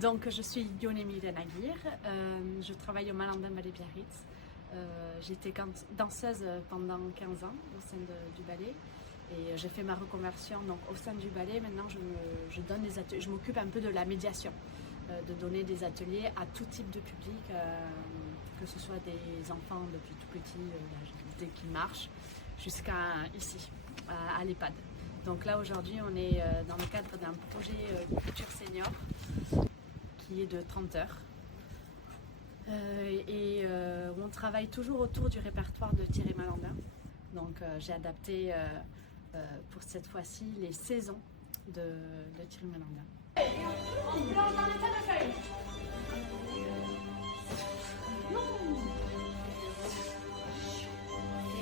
Donc, je suis Yonemi Denagir, je travaille au Malandain Ballet Biarritz. J'étais danseuse pendant 15 ans au sein du ballet et j'ai fait ma reconversion donc, au sein du ballet. Maintenant, je donne des ateliers, je m'occupe un peu de la médiation, de donner des ateliers à tout type de public, que ce soit des enfants depuis tout petit, dès qu'ils marchent, jusqu'à ici, à l'EHPAD. Donc là, aujourd'hui, on est dans le cadre d'un projet Culture Senior qui est de 30 heures. On travaille toujours autour du répertoire de Thierry Malandain. Donc j'ai adapté pour cette fois-ci les saisons de Thierry Malandain.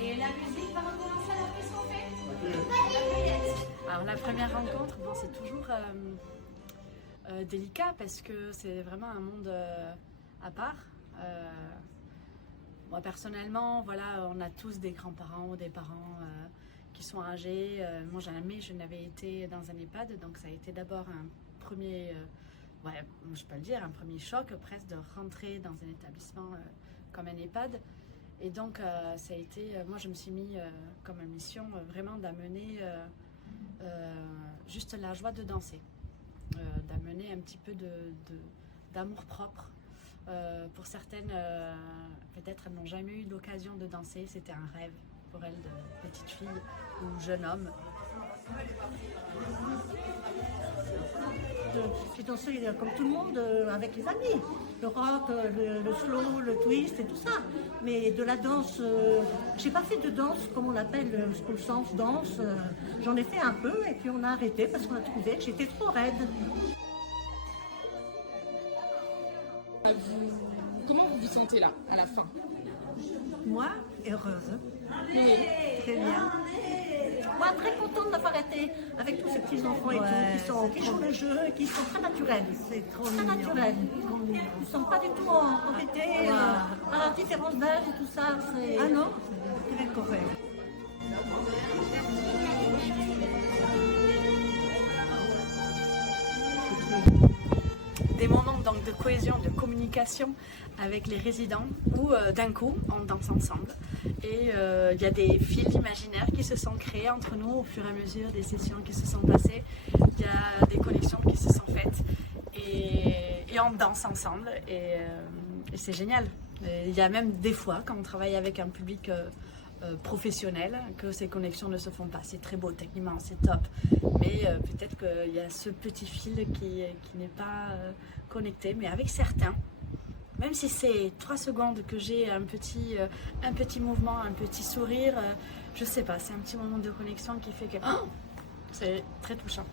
Et la musique va recommencer alors qu'est-ce qu'on fait? Alors la première rencontre, bon, c'est toujours délicat parce que c'est vraiment un monde à part. Moi personnellement, voilà, on a tous des grands-parents ou des parents qui sont âgés. Moi jamais je n'avais été dans un EHPAD, donc ça a été d'abord un premier, ouais, je peux le dire, un premier choc presque de rentrer dans un établissement comme un EHPAD. Et donc ça a été, moi je me suis mis comme mission vraiment d'amener juste la joie de danser, d'amener un petit peu d'amour propre. Pour certaines, peut-être elles n'ont jamais eu l'occasion de danser, c'était un rêve pour elles de petite fille ou jeune homme. J'ai dansé comme tout le monde avec les amis, le rock, le slow, le twist et tout ça. Mais de la danse, j'ai pas fait de danse comme on l'appelle, school dance danse. J'en ai fait un peu et puis on a arrêté parce qu'on a trouvé que j'étais trop raide. Comment vous vous sentez là, à la fin? Moi, heureuse. Oui. Très bien. Moi, très contente d'avoir été avec tous ces petits enfants et tout, qui jouent le jeu et qui sont très naturels. C'est trop très naturel. Ils ne sont pas du tout embêtés par la différence d'âge et tout ça. Ah non, c'est très correct. Des moments donc de cohésion, de communication avec les résidents où d'un coup on danse ensemble et il y a des fils imaginaires qui se sont créés entre nous au fur et à mesure des sessions qui se sont passées. Il y a des connexions qui se sont faites et on danse ensemble et c'est génial. Il y a même des fois quand on travaille avec un public professionnel que ces connexions ne se font pas. C'est très beau techniquement, c'est top, mais peut-être qu'il y a ce petit fil qui n'est pas connecté, mais avec certains, même si c'est 3 secondes que j'ai un petit mouvement, un petit sourire, je sais pas, c'est un petit moment de connexion qui fait que c'est très touchant.